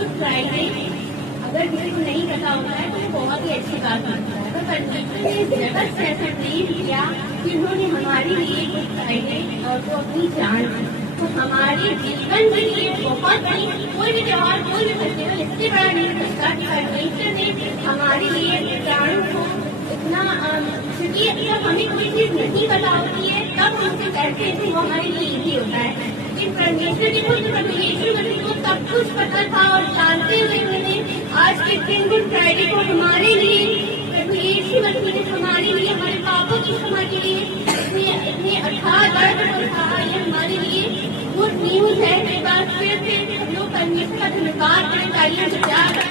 Good Friday अगर किसी को नहीं पता होता है तो बहुत ही अच्छी बात होता है। तो परमेश्वर ने इस जगत से ऐसा प्रेम किया कि उन्होंने हमारे लिए गुड फ्राइडे और तो अपनी जान दी। तो हमारे जीवन के लिए बहुत बड़ी कोई भी त्योहार कोई भी फेस्टिवल इससे बड़ा नहीं सकता कि परमेश्वर ने हमारे लिए प्राण को इतना, क्योंकि जब हमें कोई चीज नहीं पता होती है तब हमसे कहते हैं कि वो हमारे लिए इजी होता है। लेकिन परमेश्वर की खुद परमेश्वर को सब कुछ पता था और जानते हुए उन्होंने आज के दिन गुड फ्राइडे को हमारे लिए परमेश्वर ने हमारे लिए हमारे पापों की क्षमा के लिए इतने अथाह दर्द को उठाया। ये हमारे लिए गुड न्यूज है। एक बार फिर से हम लोग परमेश्वर का धन्यवाद करें, तालियां बजाकर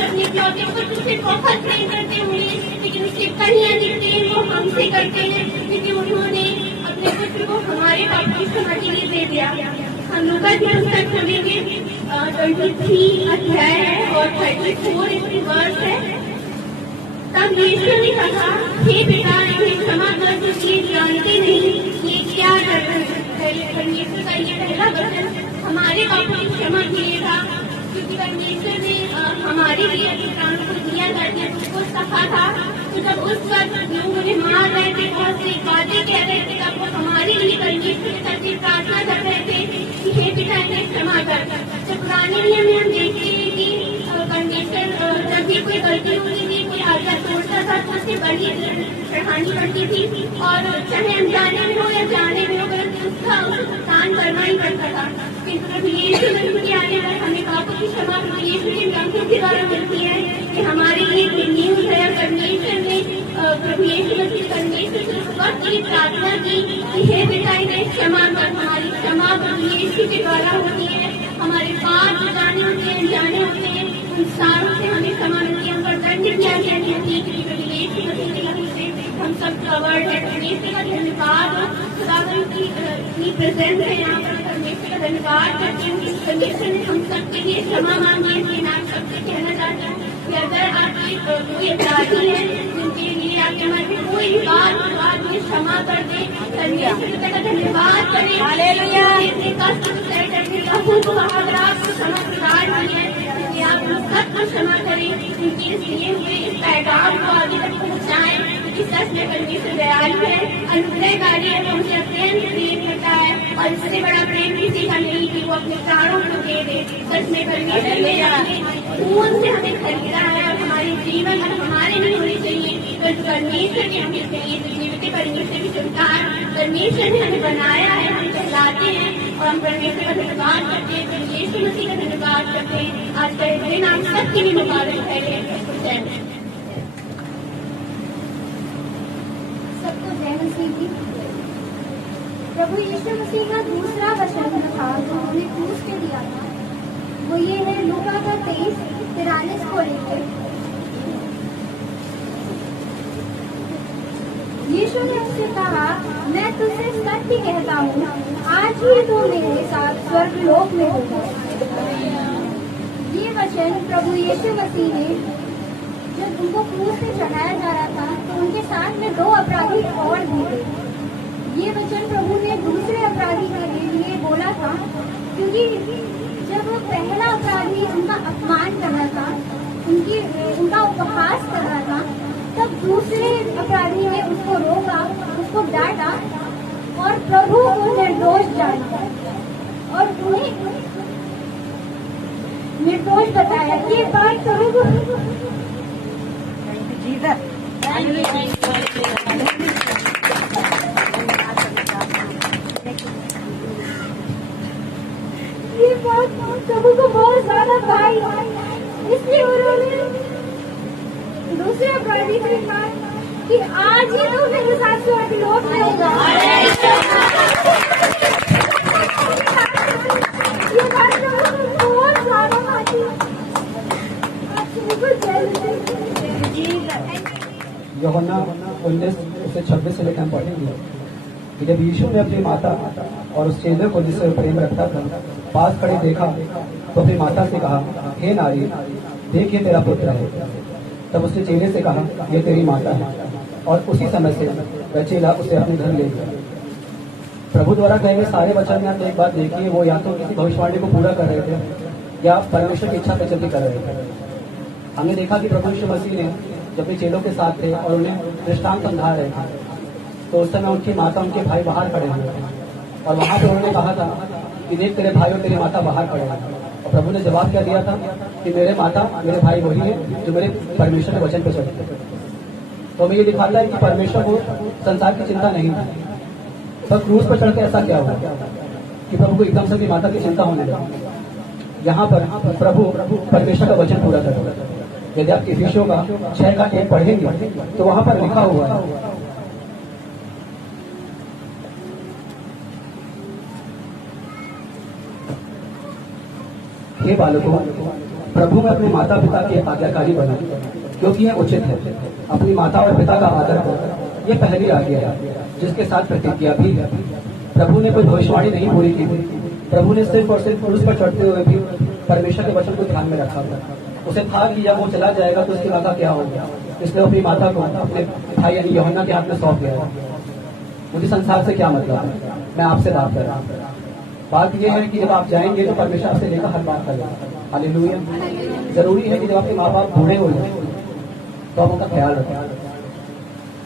अपने प्यारे को तुझसे बहुत प्रेम करते होंगे, लेकिन उससे कहीं अधिक प्रेम वो हमसे करते हैं क्योंकि उन्होंने अपने पुत्र को हमारे पापों की क्षमा के लिए दे दिया। हम लोग का ध्यान तक खोलेंगे 23 अध्याय है और 34 इसकी वर्ष है। तब यीशु ने कहा, हे पिता इन्हें क्षमा कर क्योंकि ये जानते नहीं ये क्या कर रहे हैं। परमेश्वर का ये पहला वचन हमारे पापों की क्षमा के लिए था क्योंकि परमेश्वर ने हमारे लिए अपने प्राण को दिया करके उसको सहा था। तो जब उस वक्त लोग उन्हें मार रहे थे, बहुत सी बातें कह रहे थे, तब वो हमारे लिए परमेश्वर के साथ प्रार्थना कर रहे थे कि हे पिता इन्हें क्षमा कर। तो पुराने नियम में हम देखते हैं कि परमेश्वर जब भी कोई गलती होती थी, कोई आज्ञा तोड़ता था तो उससे बड़ी चढ़ानी पड़ती थी और चाहे अनजाने में हो या जाने में हो उसका भुगतान करना ही पड़ता था। किंतु यीशु मसीह की आने पर हमें पापों की क्षमा यीशु के नाम के द्वारा मिलती है कि हमारे लिए गुड न्यूज है। परमेश्वर ने प्रभु यीशु मसीह परमेश्वर से उस वक्त ये प्रार्थना की कि हे पिता इन्हें क्षमा कर। हमारी क्षमा प्रभु यीशु के द्वारा होती है। हमारे पाप जाने होते हैं, जाने होते हैं, उन सारों से हमें क्षमा मिलती है। हम पर दंड किया गया नहीं होती है क्योंकि प्रभु यीशु मसीह के नाम से हम सब कवर्ड है। परमेश्वर का धन्यवाद हो, खुदावन की इतनी प्रेजेंस है यहाँ पर। परमेश्वर का धन्यवाद करते हैं। परमेश्वर ने हम सबके लिए क्षमा मांगी है। मैं आप सबसे कहना चाहती हूँ कि अगर आपकी कोई अपराधी है जिनके लिए आपके मन में कोई भी बात में क्षमा कर दे, परमेश्वर का धन्यवाद करें। हालेलुया। अगर आपको क्षमा प्रदान हुई है कि आप सबको क्षमा करें, क्योंकि इसलिए हुए इस पैगाम को आगे तक पहुँचाएं। सच में परमेश्वर दयालु है, अनुग्रहकारी है, वो मुझे अत्यंत प्रेम करता है और इससे बड़ा प्रेम किसी का नहीं कि वो अपने प्राणों को दे दे। सच में परमेश्वर ने अपने खून से हमें खरीदा है और हमारे जीवन में हमारे नहीं होने चाहिए बल्कि परमेश्वर ने हमें चाहिए। तो जीवित परमेश्वर की संतान परमेश्वर ने हमें बनाया है, हम कहलाते हैं और हम परमेश्वर का धन्यवाद करते हैं, परमेश्वर मसीह का धन्यवाद करते हैं। आज का दिन आप सबके लिए मुबारक है। प्रभु यीशु मसीह का दूसरा वचन था जो उन्होंने क्रूस पे दिया था, वो ये है लूका का 23:43 को लेकर। यीशु ने उससे कहा, मैं तुझसे सत्य कहता हूँ, आज ही तू मेरे साथ स्वर्ग लोक में होगा। ये वचन प्रभु यीशु मसीह ने जब उनको क्रूस पे चढ़ाया जा रहा था तो उनके साथ में 2 अपराधी और भी थे। ये वचन प्रभु ने दूसरे अपराधी के लिए बोला था क्योंकि जब वो पहला अपराधी उनका अपमान कर रहा था, उनका उपहास कर रहा था, तब दूसरे अपराधी ने उसको रोका, उसको डांटा और प्रभु को निर्दोष जाना और उन्हें निर्दोष बताया। ये बात प्रभु ये बात प्रभु को बहुत ज्यादा भाई, इसलिए उन्होंने दूसरे अपराधी को कहा कि आज ही तो मेरे साथ स्वर्ग लोक में होगा। ये बात प्रभु को बहुत ज्यादा भाई। यूहन्ना 19:26 से लेकर हम पढ़ेंगे कि जब यीशु ने अपनी माता और उस चेले को जिससे प्रेम रखता था पास खड़े देखा तो अपनी माता से कहा, हे नारी, देख ये तेरा पुत्र है। तब उसने चेले से कहा, ये तेरी माता है। और उसी समय से वह चेला उसे अपने घर ले गया। प्रभु द्वारा कहे गए सारे वचन में आप एक बात देखिए, वो या तो किसी भविष्यवाणी को पूरा कर रहे थे या परमेश्वर की इच्छा पे चलते कर रहे थे। हमने देखा कि प्रभु यीशु मसीह ने जब अपने चेलों के साथ थे और उन्हें दृष्टांत समझा रहे थे, तो उस समय उनकी माता उनके भाई बाहर खड़े हुए थे और वहां पे उन्होंने कहा था कि देख तेरे भाई और तेरी माता बाहर खड़े हैं। और प्रभु ने जवाब क्या दिया था कि मेरे माता मेरे भाई वही है जो मेरे परमेश्वर के वचन पे चलते हैं। तो हमें ये दिखाता है कि परमेश्वर को संसार की चिंता नहीं थी। पर क्रूस पर चढ़ के ऐसा क्या हुआ कि प्रभु को एकदम से अपनी माता की चिंता होने लगी। यहाँ पर प्रभु परमेश्वर का वचन पूरा करेगा। यदि आप इफिसियों का 6:1 पढ़ेंगे तो वहां पर लिखा हुआ है, हे बालकों, प्रभु में अपने माता पिता के आज्ञाकारी बनो, क्योंकि यह उचित है। अपनी माता और पिता का आदर करो, ये पहली आज्ञा है जिसके साथ प्रतिज्ञा भी है। प्रभु ने कोई भविष्यवाणी नहीं पूरी की थी। प्रभु ने सिर्फ और सिर्फ क्रूस पर चढ़ते हुए भी परमेश्वर के वचन को ध्यान में रखा हुआ। उसे था कि जब वो चला जाएगा तो उसकी माता क्या होगा, इसलिए अपनी माता को अपने भाई यानी यूहन्ना के हाथ में सौंप दिया। मुझे संसार से क्या मतलब है, मैं आपसे बात कर रहा हूँ। बात यह है कि जब आप जाएंगे तो परमेश्वर आपसे लेकर हर बात करेगा। हालेलुया। जरूरी है कि जब आपके माँ बाप बूढ़े हो जाए तो आप उनका ख्याल रखें।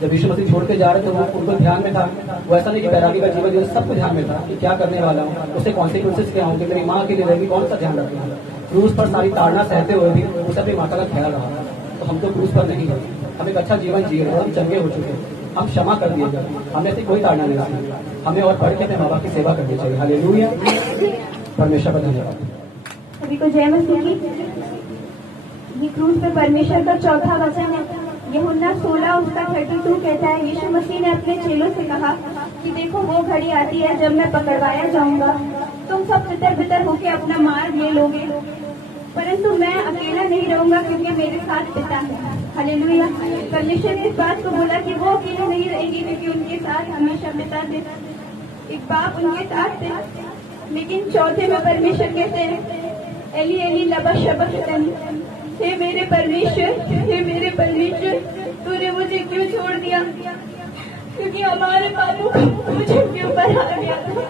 जब यीशु मसीह छोड़ के जा रहे थे तो उनको ध्यान में था, वो ऐसा नहीं कि बैरागी का जीवन जीवन सबको ध्यान में था कि क्या करने वाला हूँ, उसे कॉन्सिक्वेंसेस क्या होंगे, मेरी माँ के लिए रहेगी, कौन सा ध्यान रखेगा। क्रूस पर सारी ताड़ना सहते हुए भी उसे अपनी माता का ख्याल रहा। तो हम तो क्रूस पर नहीं है, हम एक अच्छा जीवन जी रहे, हम चंगे हो चुके, हम क्षमा कर दिए गए, हमें ऐसी कोई ताड़ना नहीं रखी। हमें और बढ़ के अपने माँ बाप की सेवा करनी चाहिए। हालेलुया। परमेश्वर का धन्यवाद। सभी को जय मसीह की। ये क्रूस पे परमेश्वर का चौथा वचन है। यूहन्ना 16 उसका 32 कहता है, यीशु मसीह ने अपने चेलों से कहा कि देखो वो घड़ी आती है जब मैं पकड़वाया जाऊंगा, तुम सब तितर बितर होके अपना मार्ग ले लोगे, परंतु मैं अकेला नहीं रहूंगा क्योंकि मेरे साथ पिता है। हालेलुया। परमेश्वर ने इस बात को बोला कि वो अकेले नहीं रहेंगे क्योंकि उनके साथ हमेशा पिता थे, एक बाप उनके साथ थे। लेकिन चौथे में परमेश्वर कहते हैं, एली एली लबा शबक्तनी, हे मेरे परमेश्वर, हे मेरे परमेश्वर, तूने मुझे क्यों छोड़ दिया। क्योंकि हमारे बाबू का बोझ उनके ऊपर आ गया था,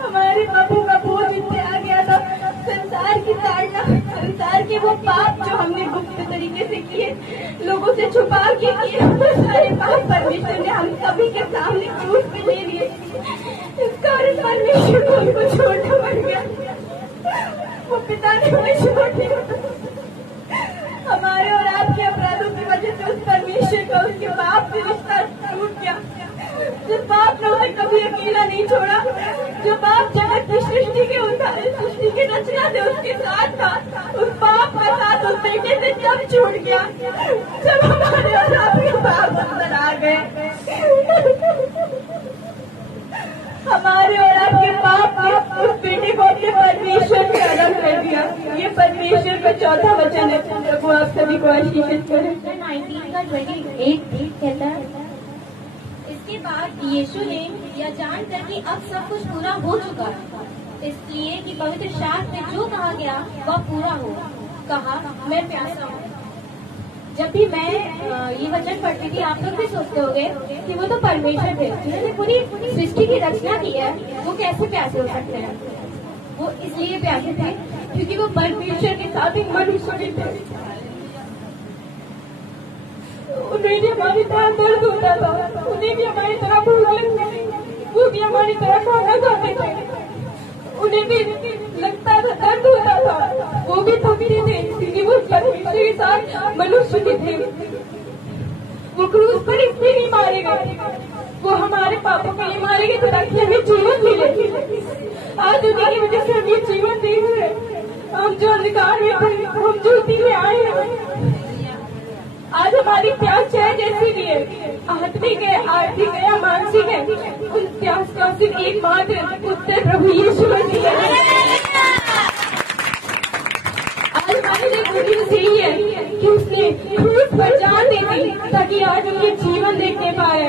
हमारे बाबू का बोझ इतने आ गया था। संसार की ताड़ना, संसार के वो पाप जो हमने गुप्त तरीके से किए, लोगों से छुपा के किए, वो सारे पाप परमेश्वर ने हम सभी के सामने क्रूस पे ले लिए। इस कारण परमेश्वर को उनको छोड़ना पड़ गया। वो पिता ने हमें छोड़ दिया। हमारे और आपके अपराधों की वजह से उस परमेश्वर का उसके बाप से रिश्ता टूट गया। जिस बाप ने उसे कभी अकेला नहीं छोड़ा, जो बाप जगत की सृष्टि के रचना से उसके साथ था, उस बाप का साथ उस बेटे से जब छूट गया, जब हमारे और आपके बाप अंदर आ गए, हमारे और आपके बाप ने उस बेटे को अपने परमेश्वर से अलग कर दिया। ये परमेश्वर का चौथा वचन है। प्रभु आप सभी को आशीषित करें। 19 का 28 कहता है, इसके बाद यीशु ने यह जानकर कि अब सब कुछ पूरा हो चुका, इसलिए कि पवित्र शास्त्र में जो कहा गया वह पूरा हो, कहा मैं प्यासा हूँ। जब भी मैं ये वचन पढ़ती थी, आप लोग भी सोचते होंगे कि वो तो परमेश्वर थे जिन्होंने पूरी सृष्टि की रचना की है, वो कैसे प्यासे हो सकते हैं। वो इसलिए प्यासे थे क्योंकि वो परमेश्वर के साथ एक मनुष्य भी थे। उन्हें भी हमारी तरह दर्द होता था, उन्हें भी हमारी तरह भूख लगती थी, वो भी हमारी तरह खाना खाते थे, उन्हें भी लगता था, दर्द होता था, वो भी थकते थे क्योंकि वो परमेश्वर के साथ मनुष्य भी थे। वो क्रूस पर इसलिए नहीं मारे गए, वो हमारे पापों के लिए मारे गए ताकि हमें जीवन मिले। आज उन्हीं की वजह से हम ये जीवन देख रहे हैं। हम जो अंधकार में थे, हम ज्योति में आए हैं। आज हमारी प्यास चाहे जैसी भी है, आत्मिक है, आर्थिक है या मानसिक है, उस प्यास का सिर्फ एकमात्र उत्तर प्रभु यीशु मसीह है। आज हमारे लिए गुड न्यूज़ यही है कि उसने क्रूस पर जान दे दी ताकि आज हम ये जीवन देखने पाए।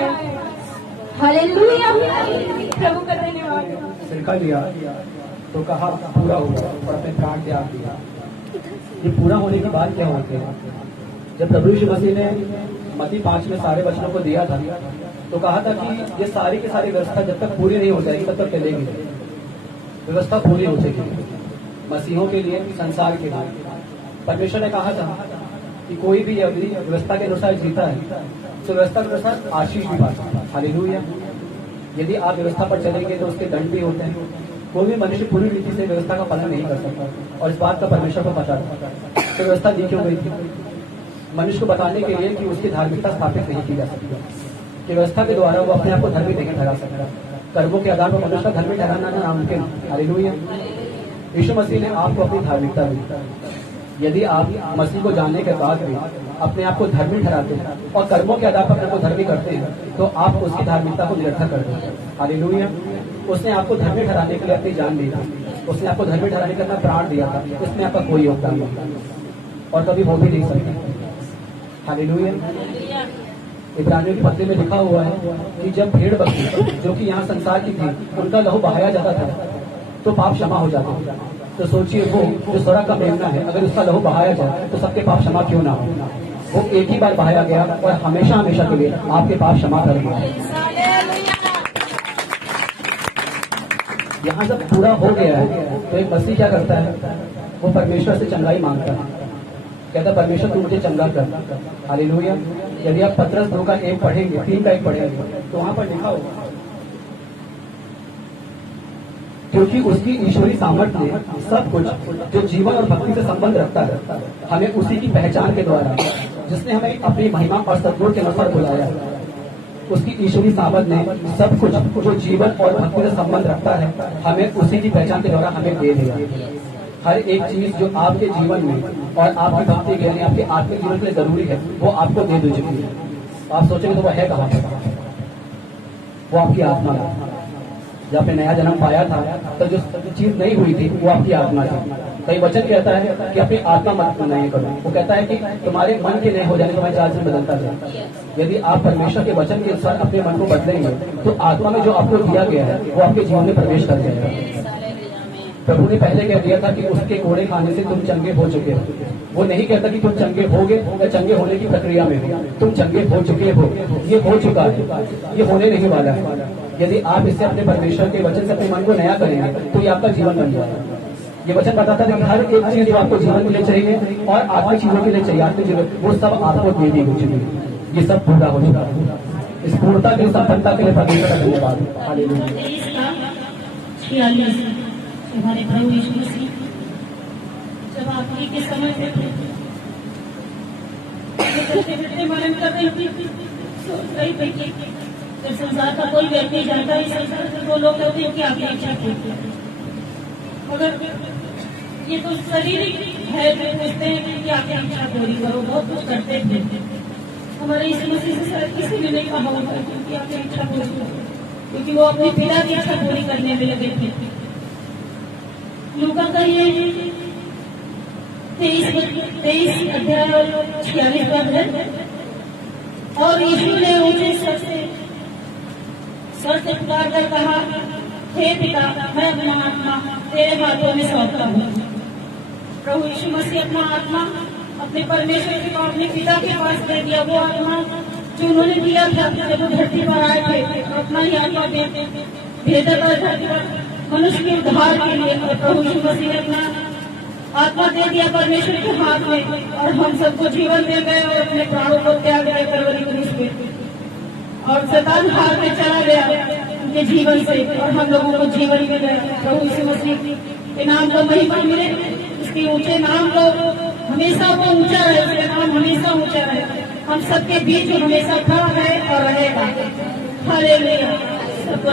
हालेलुया। प्रभु का धन्यवाद। सिरका लिया तो कहा पूरा हुआ और अपने प्राण त्याग दिया। ये पूरा होने की बात क्या होती है? जब प्रभु यीशु मसीह ने मत्ती 5 में सारे वचनों को दिया था तो कहा था कि ये सारी की सारी व्यवस्था जब तक पूरी नहीं हो जाएगी तब तक चलेगी। व्यवस्था पूरी हो जाएगी मसीहों के लिए, संसार के लिए। परमेश्वर ने कहा था कि कोई भी यदि व्यवस्था के अनुसार जीता है तो व्यवस्था के अनुसार आशीष भी पाता है। हालेलुया। यदि आप व्यवस्था पर चलेंगे तो उसके दंड भी होते हैं। कोई भी मनुष्य पूरी रीति से व्यवस्था का पालन नहीं कर सकता, और इस बात का परमेश्वर को पता था। तो व्यवस्था दी क्यों गई थी? मनुष्य को बताने के लिए कि उसकी धार्मिकता स्थापित नहीं की जा सकती, कि व्यवस्था के द्वारा वो अपने आप को धर्मी नहीं ठहरा सकता। कर्मों के आधार पर मनुष्य का धर्मी ठहराना नामुमकिन। हालेलुया। यीशु मसीह ने आपको अपनी धार्मिकता दी। यदि आप मसीह को जानने के बाद भी अपने आप को धर्मी ठहराते हैं और कर्मों के आधार पर अपने को धर्मी करते हैं तो आप उसकी धार्मिकता को निरर्थक कर देते हैं। हालेलुया। उसने आपको धर्मी ठहराने के लिए अपनी जान दी थी, उसने आपको धर्मी ठहराने के लिए अपना प्राण दिया था, इसमें आपका कोई योगदान नहीं और कभी हो भी नहीं सकता। हालेलुया। इब्रानियों की पत्री में लिखा हुआ है कि जब भेड़ बकरी जो कि यहाँ संसार की थी उनका लहू बहाया जाता था तो पाप क्षमा हो जाते थे। तो सोचिए वो जो स्वर्ग का मेमना है, अगर उसका लहू बहाया जाए तो सबके पाप क्षमा क्यों ना हो? वो एक ही बार बहाया गया और हमेशा हमेशा के लिए आपके पाप क्षमा कर दिया। यहाँ जब पूरा हो गया है तो एक मसीह क्या करता है? वो परमेश्वर से चंगाई मांगता है, कहता परमेश्वर तू मुझे चंगा कर। हालेलुया। यदि आप पत्रस 2 का 1 पढ़ेंगे, 3 का 1 पढ़ेंगे तो वहां पर लिखा होगा क्योंकि उसकी ईश्वरी सामर्थ्य ने सब कुछ जो जीवन और भक्ति से संबंध रखता है हमें उसी की पहचान के द्वारा, जिसने हमें अपनी महिमा और सद्गुण के अनुसार बुलाया है, उसकी ईश्वरी सामर्थ्य ने सब कुछ जो जीवन और भक्ति से संबंध रखता है हमें उसी की पहचान के द्वारा हमें दे दिया। हर एक चीज जो आपके जीवन में और आपकी भक्ति के लिए, आपके आत्मिक जीवन के लिए जरूरी है वो आपको दे दी चुकी है। आप सोचेंगे तो वो है कहाँ पे? वो आपकी आत्मा है। जब आपने नया जन्म पाया था तो जो चीज नहीं हुई थी वो आपकी आत्मा थी। कई वचन कहता है कि अपनी आत्मा मत नए करो। वो कहता है कि तुम्हारे मन के नए हो जाने के बाद 4 दिन बदलता जाए। यदि आप परमेश्वर के वचन के अनुसार अपने मन को बदलेंगे तो आत्मा में जो आपको दिया गया है वो आपके जीवन में प्रवेश कर जाएगा। प्रभु ने पहले कह दिया था कि उसके कोड़े खाने से तुम चंगे हो चुके हो। वो नहीं कहता कि तुम चंगे होगे या चंगे होने की प्रक्रिया में हो, तुम चंगे हो चुके हो। ये हो चुका है, ये होने नहीं वाला है। यदि आप इससे अपने परमेश्वर के वचन से अपने मन को नया करेंगे तो ये आपका जीवन बन जाएगा। ये वचन बताता है कि हर एक चीज जो आपको जीवन के लिए चाहिए और आत्मिक चीजों के लिए चाहिए, आत्मिक चीजों वो सब आपको दे दी हो चुकी है। ये सब पूरा हो चुका है। इस पूर्णता की संपन्नता के लिए परमेश्वर का धन्यवाद। हालेलुया। हमारे प्रभु यीशु मसीह जब आखिरी के समय पे मन कर रही थी, सोच रही थी जब संसार का कोई व्यक्ति जानता है संसार से वो लोग कहते हैं कि आपकी इच्छा पूरी, मगर ये तो शारीरिक है जो पूछते हैं कि आपकी इच्छा पूरी करो, बहुत कुछ करते थे। हमारे यीशु मसीह से शायद किसी ने नहीं कहा होगा कि आपकी इच्छा पूरी करो, क्योंकि वो अपने पिता की इच्छा पूरी करने में लगे थे। लूका का ये 23 अध्याय 46 पद है। और यीशु ने ऊंचे स्वर से पुकार कर कहा, हे पिता, मैं अपना आत्मा तेरे हाथों में सौंपता हूँ। प्रभु यीशु मसीह अपना आत्मा अपने परमेश्वर के पास, अपने पिता के पास दे दिया। वो आत्मा जो उन्होंने दिया था जब वो धरती पर आए थे, अपना ही आत्मा भेजा था धरती पर मनुष्य के उद्धार के लिए। और प्रभु यीशु मसीह ने अपना आत्मा दे दिया परमेश्वर के हाथ में और हम सबको जीवन दे गए और अपने प्राणों को त्याग दिया कलवरी क्रूस पे। और शैतान हार में चला गया उनके जीवन से और हम लोगों को जीवन मिल गया। प्रभु यीशु मसीह के नाम को महिमा मिले, उसके ऊंचे नाम को हमेशा वो ऊंचा रहे, उसका नाम हमेशा ऊंचा रहे, हम सबके बीच हमेशा खड़ा है और रहेगा। हालेलुया। सबको